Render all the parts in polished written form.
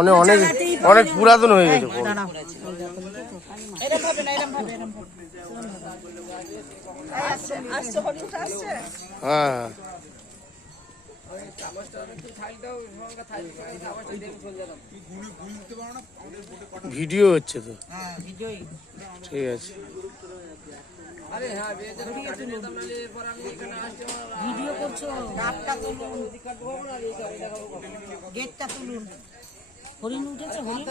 অনেক অনেক অনেক পুরাতন হয়ে গেছে। হ্যাঁ ভিডিও হচ্ছে তো, ঠিক আছে। ভিডিও করছো, গেটটা তুলুন। হরিণ উঠেছে, হরিণ।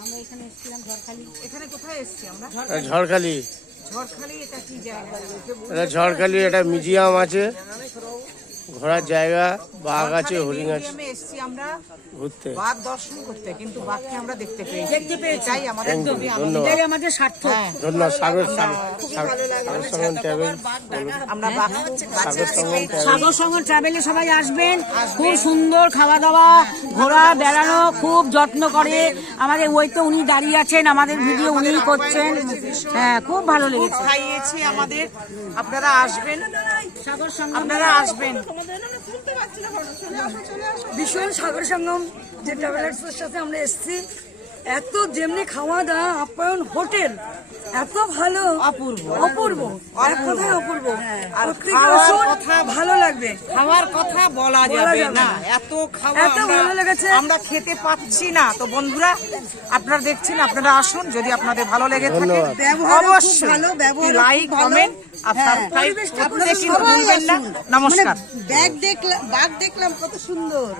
আমরা এখানে এসেছিলাম ঝড়খালি। এখানে কোথায় এসেছি আমরা? ঝড়খালি। ঝড়খালি এটা কি জায়গা? এটা ঝড়খালি, এটা মিউজিয়াম আছে, ঘোরার জায়গা, বাঘ আছে, হরিণ আছে। এসেছি আমরা ঘুরতে, বাঘ দর্শন করতে, কিন্তু বাঘকে আমরা দেখতে পেয়েছি। তাই আমাদের আমাদের সার্থক। ধন্যবাদ। সাগর সঙ্গম ট্রাভেল, আমরা সাগর সঙ্গম ট্রাভেলে সবাই আসবেন। খুব সুন্দর খাওয়া দাওয়া, ঘোরা বেড়ানো, খুব যত্ন করে আমাদের। ওই তো উনি দাঁড়িয়ে আছেন, আমাদের ভিডিও উনি করছেন। হ্যাঁ, খুব ভালো লেগেছে। খাইয়েছি আমাদের। আপনারা আসবেন, সাগর সঙ্গম, আপনারা আসবেন। ভীষণ সাগর সঙ্গম যে ট্রাভেলার্সের সাথে আমরা এসেছি, এত যেমনি খাওয়া দাওয়া, আপ্যায়ন, হোটেল এত ভালো, অপূর্ব অপূর্ব, এক কথায় অপূর্ব। আর প্রত্যেকে আসুন, ভালো লাগবে। খাওয়ার কথা বলা যাবে না, এত খাওয়া, এত ভালো লেগেছে। আমরা খেতে পাচ্ছি না। তো বন্ধুরা, আপনারা দেখছেন, আপনারা আসুন। যদি আপনাদের ভালো লেগে থাকে অবশ্যই লাইক, কমেন্ট আর সাবস্ক্রাইব করতে কিন্তু ভুলবেন না। নমস্কার। বাঘ দেখলাম, কত সুন্দর।